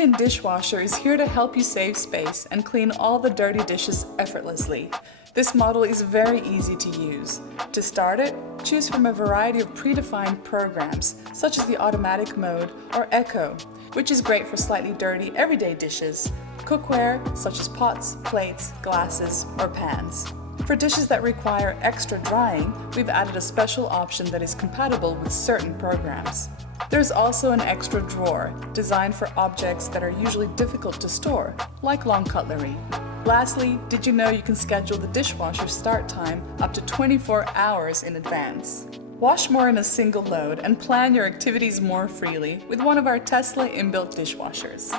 built-in dishwasher is here to help you save space and clean all the dirty dishes effortlessly. This model is very easy to use. To start it, choose from a variety of predefined programs, such as the automatic mode or Eco, which is great for slightly dirty everyday dishes, cookware such as pots, plates, glasses, or pans. For dishes that require extra drying, we've added a special option that is compatible with certain programs. There's also an extra drawer, designed for objects that are usually difficult to store, like long cutlery. Lastly, did you know you can schedule the dishwasher start time up to 24 hours in advance? Wash more in a single load and plan your activities more freely with one of our Tesla inbuilt dishwashers.